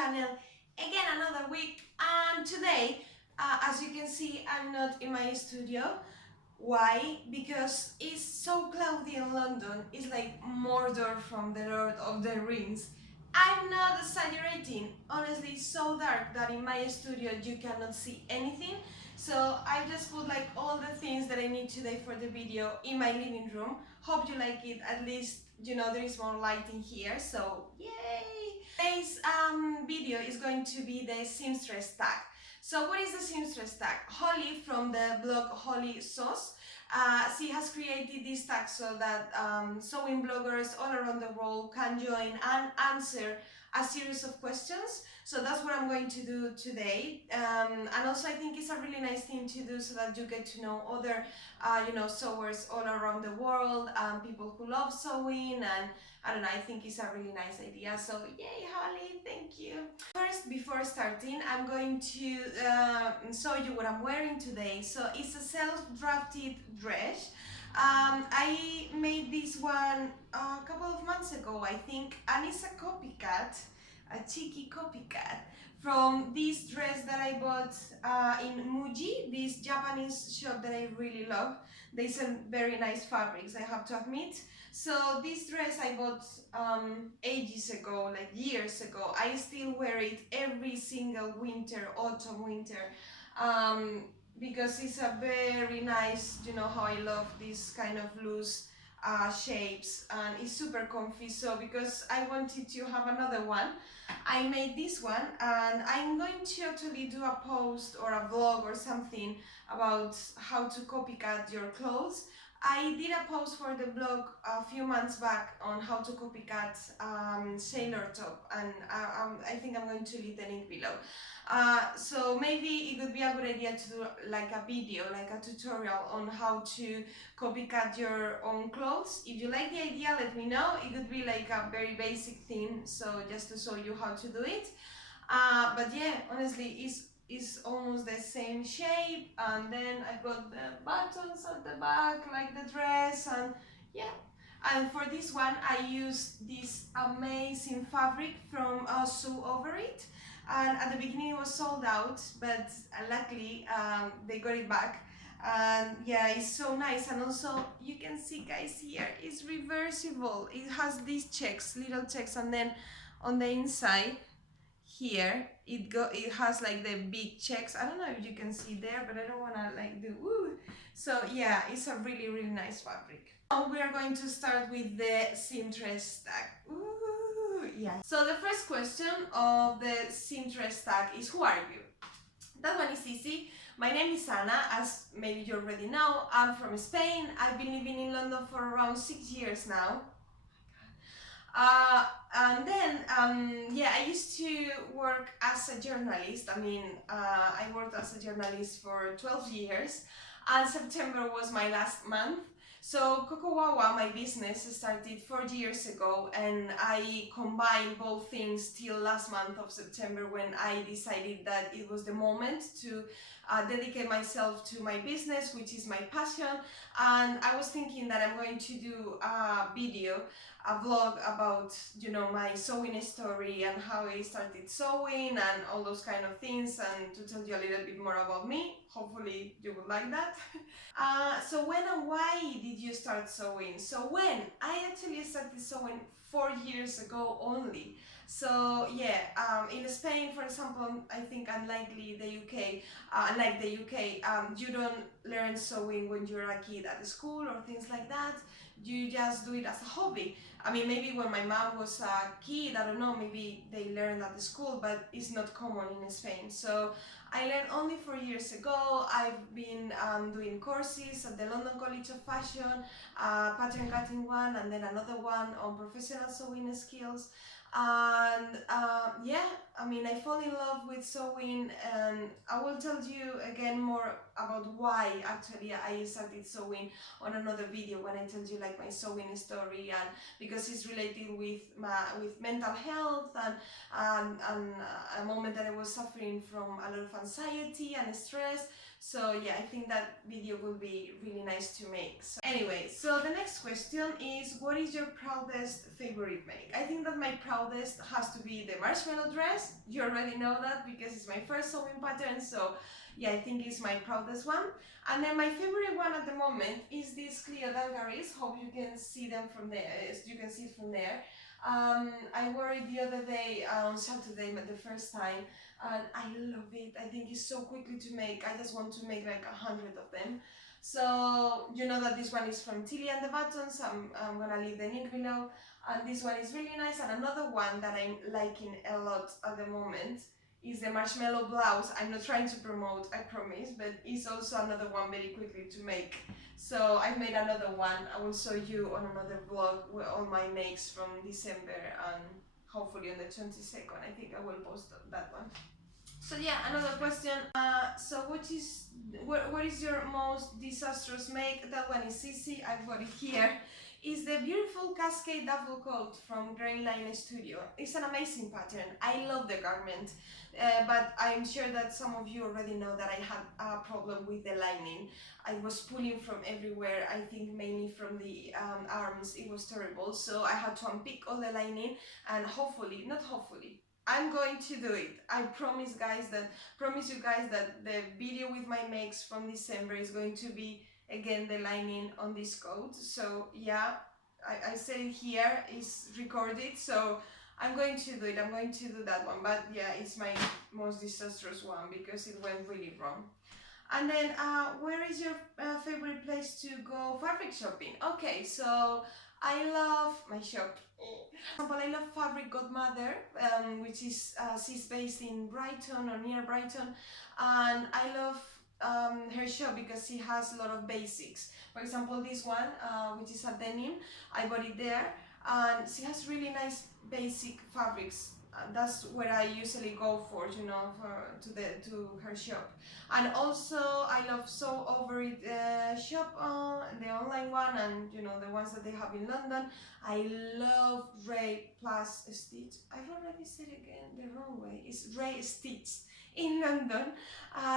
channel again another week, and today as you can see I'm not in my studio. Why? Because it's so cloudy in London. It's like Mordor from the Lord of the Rings. I'm not exaggerating. Honestly, it's so dark that in my studio you cannot see anything. So I just put like all the things that I need today for the video in my living room. Hope you like it. At least, you know, there is more lighting here. So yay! Today's video is going to be the Seamstress Tag. So what is the Seamstress Tag? Hollie from the blog Hollie Sews. She has created this tag so that sewing bloggers all around the world can join and answer a series of questions. So that's what I'm going to do today, and also I think it's a really nice thing to do so that you get to know other sewers all around the world, people who love sewing, and I don't know, I think it's a really nice idea. So yay, Hollie, thank you. First, before starting, I'm going to show you what I'm wearing today. So it's a self-drafted dress. I made this one a couple of months ago, I think, and it's a copycat, a cheeky copycat from this dress that I bought in Muji, this Japanese shop that I really love. They sell very nice fabrics, I have to admit. So this dress I bought ages ago, like years ago. I still wear it every single winter, autumn, winter, because it's a very nice, you know how I love this kind of loose shapes, and it's super comfy. So because I wanted to have another one, I made this one, and I'm going to actually do a post or a vlog or something about how to copycat your clothes. I did a post for the blog a few months back on how to copycat sailor top, and I think I'm going to leave the link below. So maybe it would be a good idea to do like a video, like a tutorial on how to copycat your own clothes. If you like the idea, let me know. It could be like a very basic thing, so just to show you how to do it. But yeah, honestly, it's almost the same shape, and then I got the buttons at the back like the dress, and yeah. And for this one I used this amazing fabric from Sew Over It, and at the beginning it was sold out, but luckily they got it back. And yeah, it's so nice. And also you can see, guys, here it's reversible. It has these checks, little checks, and then on the inside here it has like the big checks. I don't know if you can see there, but I don't want to like do woo. So yeah, it's a really nice fabric. Now we are going to start with the Seamstress Tag. Ooh, yeah. So the first question of the Seamstress Tag is, who are you? That one is easy. My name is Ana, as maybe you already know. I'm from Spain. I've been living in London for around 6 years now. And then yeah, I used to work as a journalist. I mean, I worked as a journalist for 12 years, and September was my last month. So Coco Wawa, my business, started 4 years ago, and I combined both things till last month of September, when I decided that it was the moment to dedicate myself to my business, which is my passion. And I was thinking that I'm going to do a video, a vlog about, you know, my sewing story and how I started sewing and all those kind of things, and to tell you a little bit more about me. Hopefully you would like that. So when and why did you start sewing? So when I actually started sewing 4 years ago only. So yeah, in Spain, for example, I think unlikely the UK, like the UK, you don't learn sewing when you're a kid at school or things like that. You just do it as a hobby. I mean, maybe when my mom was a kid, I don't know, maybe they learned at the school, but it's not common in Spain. So I learned only 4 years ago. I've been doing courses at the London College of Fashion, pattern cutting one, and then another one on professional sewing skills. And yeah, I mean, I fall in love with sewing, and I will tell you again more about why actually I started sewing on another video, when I tell you like my sewing story, and because it's related with mental health and a moment that I was suffering from a lot of anxiety and stress. So yeah, I think that video will be really nice to make. So anyway, so the next question is, what is your proudest favorite make? I think that my proudest proudest has to be the marshmallow dress. You already know that because it's my first sewing pattern, so yeah, I think it's my proudest one. And then my favorite one at the moment is this Cleo dungarees. Hope you can see them from there. You can see it from there. I wore it the other day on Saturday, but the first time, and I love it. I think it's so quickly to make. I just want to make like 100 of them. So you know that this one is from Tilly and the Buttons. I'm gonna leave the link below. And this one is really nice. And another one that I'm liking a lot at the moment is the Marshmallow Blouse. I'm not trying to promote, I promise, but it's also another one very quickly to make. So I've made another one. I will show you on another vlog with all my makes from December, and hopefully on the 22nd I think I will post that one. So yeah, another question. So what is your most disastrous make? That one is easy. I've got it here. Is the beautiful Cascade Duffle coat from Grainline Studio. It's an amazing pattern. I love the garment, but I'm sure that some of you already know that I had a problem with the lining. I was pulling from everywhere, I think mainly from the arms. It was terrible, so I had to unpick all the lining, and I'm going to do it. I promise you guys that the video with my makes from December is going to be again the lining on this coat. So yeah, I said it here, is recorded, so I'm going to do it. I'm going to do that one, but yeah, it's my most disastrous one because it went really wrong. And then where is your favorite place to go fabric shopping? Okay, so I love my shop. For example, I love Fabric Godmother, which is she's based in Brighton or near Brighton, and I love her shop because she has a lot of basics. For example, this one, which is a denim, I bought it there, and she has really nice basic fabrics. That's where I usually go for, you know, to her shop. And also I love Sew Over It shop, the online one, and you know, the ones that they have in London. I love Ray Plus Stitch. I've already said again the wrong way. It's Ray Stitch in London.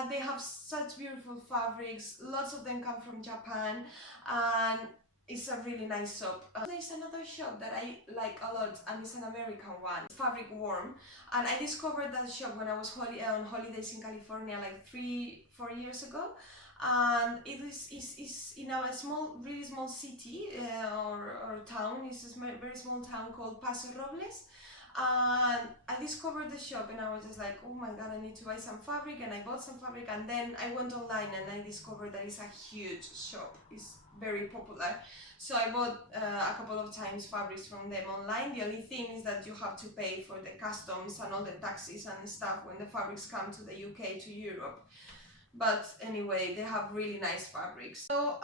They have such beautiful fabrics. Lots of them come from Japan, and it's a really nice shop. There's another shop that I like a lot, and it's an American one, Fabricworm, and I discovered that shop when I was on holidays in California like 3-4 years ago, and it is in a really small city or town. It's a very small town called Paso Robles. And I discovered the shop, and I was just like, oh my god, I need to buy some fabric, and I bought some fabric, and then I went online and I discovered that it's a huge shop. It's very popular, so I bought a couple of times fabrics from them online. The only thing is that you have to pay for the customs and all the taxes and stuff when the fabrics come to the UK, to Europe. But anyway, they have really nice fabrics. So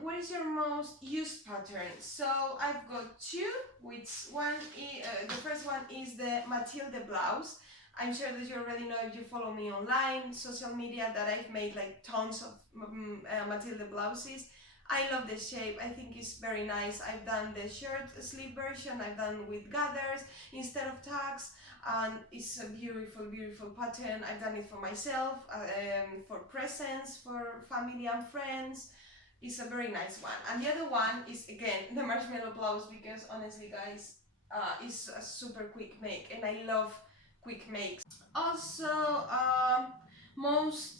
what is your most used pattern? So I've got two, which one the first one is the Mathilde blouse. I'm sure that you already know, if you follow me online, social media, that I've made like tons of Mathilde blouses. I love the shape. I think it's very nice. I've done the short sleeve version, I've done with gathers instead of tags, and it's a beautiful pattern. I've done it for myself, for presents, for family and friends. It's a very nice one. And the other one is again the Marshmallow Blouse, because honestly guys, it's a super quick make, and I love quick makes. Also, most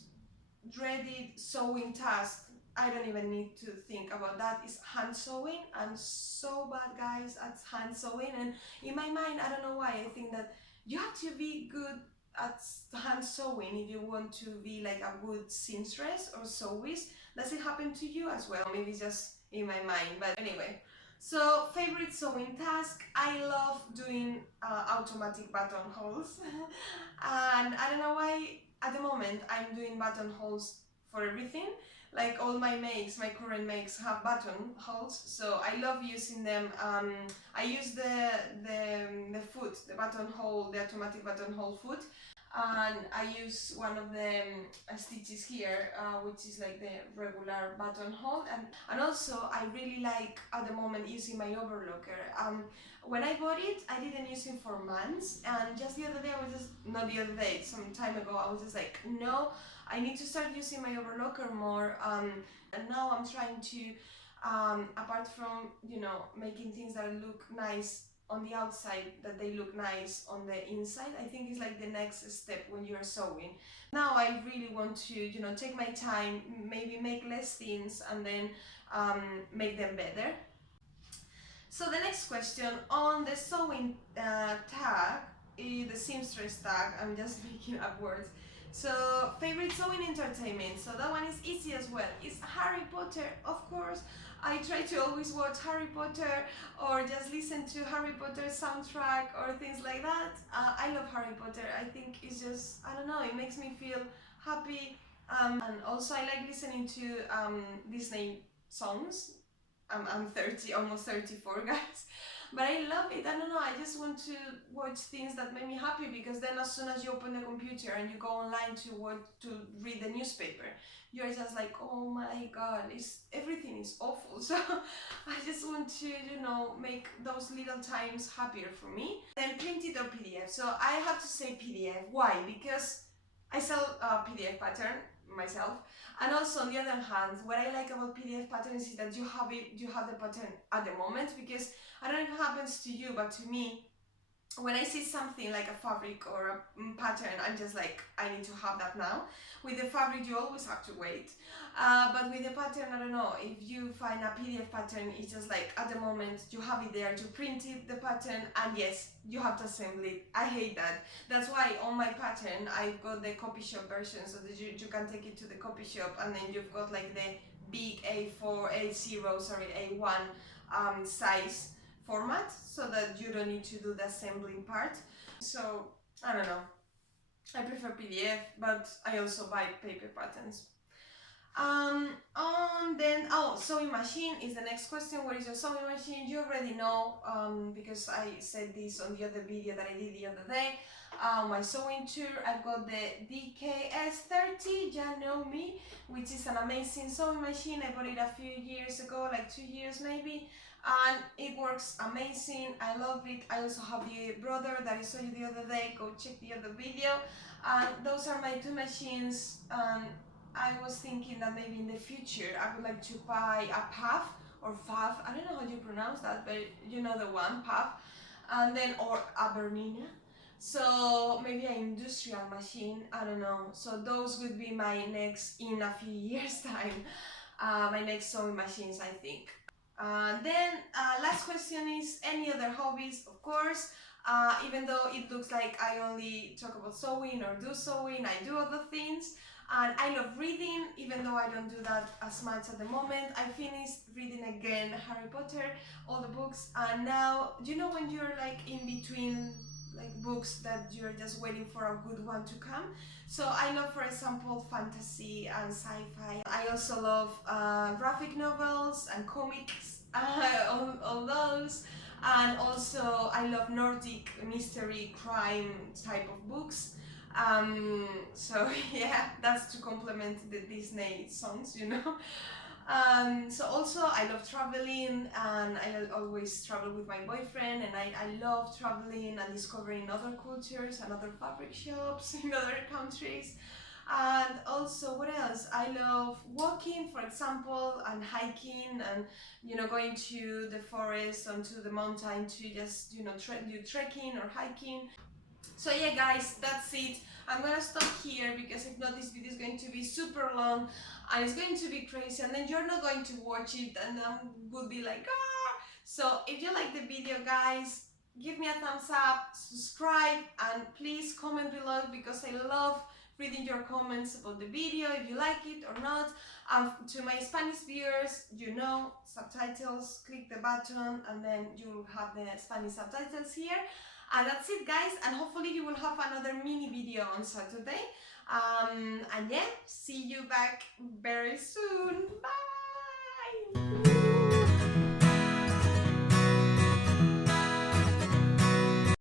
dreaded sewing task, I don't even need to think about that, is hand sewing. I'm so bad, guys, at hand sewing, and in my mind, I don't know why, I think that you have to be good at hand sewing if you want to be like a good seamstress or sewist. Does it happen to you as well? Maybe it's just in my mind, but anyway. So favorite sewing task, I love doing automatic buttonholes and I don't know why at the moment I'm doing buttonholes for everything. Like all my makes, my current makes have buttonholes, so I love using them. I use the foot, the buttonhole, the automatic buttonhole foot, and I use one of the stitches here, which is like the regular buttonhole, and also I really like at the moment using my overlocker. When I bought it, I didn't use it for months, and just the other day, not the other day, some time ago, I was just like, no, I need to start using my overlocker more, and now I'm trying to, apart from, you know, making things that look nice on the outside that they look nice on the inside. I think it's like the next step when you're sewing. Now I really want to, you know, take my time, maybe make less things and then make them better. So the next question on the sewing tag is the seamstress tag. I'm just making up words. So favorite sewing entertainment. So that one is easy as well. It's Harry Potter, of course. I try to always watch Harry Potter or just listen to Harry Potter soundtrack or things like that. I love Harry Potter. I think it's just, I don't know, it makes me feel happy. And also I like listening to Disney songs. I'm 30, almost 34, guys. But I love it. I don't know, I just want to watch things that make me happy, because then as soon as you open the computer and you go online to read the newspaper, you're just like, oh my god, everything is awful. So I just want to, you know, make those little times happier for me. Then printed or PDF. So I have to say PDF. Why? Because I sell a PDF pattern myself, and also on the other hand, what I like about PDF patterns is that you have the pattern at the moment. Because I don't know if it happens to you, but to me, when I see something like a fabric or a pattern, I'm just like, I need to have that now. With the fabric, you always have to wait. But with the pattern, I don't know, if you find a PDF pattern, it's just like, at the moment, you have it there, you printed the pattern, and yes, you have to assemble it. I hate that. That's why on my pattern, I've got the copy shop version, so that you can take it to the copy shop, and then you've got like the big A1 size format, so that you don't need to do the assembling part. So I don't know, I prefer PDF, but I also buy paper patterns. Then sewing machine is the next question. What is your sewing machine? You already know, because I said this on the other video that I did the other day. My sewing tour, I've got the DKS30, you know me, which is an amazing sewing machine. I bought it a few years ago, like 2 years maybe, and it works amazing. I love it. I also have the brother that I saw you the other day. Go check the other video. And those are my two machines. I was thinking that maybe in the future I would like to buy a puff or fav, I don't know how you pronounce that, but you know the one, puff, and then or a Bernina. So maybe an industrial machine, I don't know. So those would be my next, in a few years time, my next sewing machines, I think. Then last question is any other hobbies, of course. Even though it looks like I only talk about sewing or do sewing, I do other things. And I love reading, even though I don't do that as much at the moment. I finished reading again Harry Potter, all the books, and now, you know when you're like in between like books that you're just waiting for a good one to come? So I love, for example, fantasy and sci-fi. I also love graphic novels and comics, all those. And also I love Nordic mystery crime type of books. So yeah, that's to complement the Disney songs, you know. So also I love traveling, and I always travel with my boyfriend, and I love traveling and discovering other cultures and other fabric shops in other countries. And also, what else? I love walking, for example, and hiking, and you know, going to the forest, onto the mountain to just, you know, do trekking or hiking. So yeah guys, that's it. I'm gonna stop here, because if not, this video is going to be super long and it's going to be crazy, and then you're not going to watch it, and would be like, ah. So if you like the video, guys, give me a thumbs up, subscribe, and please comment below, because I love reading your comments about the video, if you like it or not. To my Spanish viewers, you know, subtitles, click the button and then you'll have the Spanish subtitles here. And that's it, guys, and hopefully you will have another mini video on Saturday. And yeah, see you back very soon. Bye!